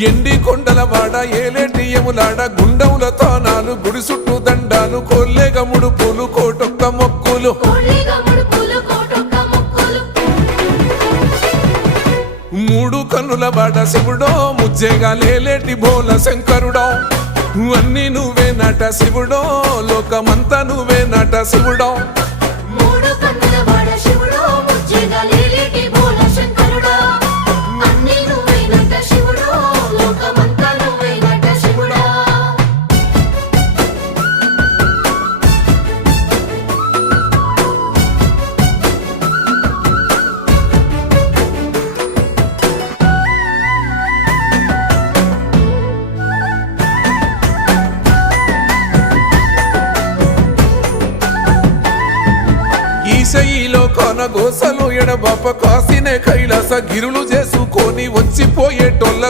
ఎండి కొండల వాడ ఏలేటి యములాడ గుండముల తానాలు గుడి చుట్టూ దండాలు కొల్లేగ ముడుపులు కోటొక్క మొక్కులు మూడు కన్నుల వాడ శివుడో ముజ్జేగా లేలేటి బోల శంకరుడో అన్ని నువ్వే నట శివుడో లోకమంతా నువ్వే నట శివుడో ఈశయిలో కొన గోసలు ఎడబాప కాసినే కైలాస గిరులు చేసుకొని వచ్చిపోయేటోళ్ళ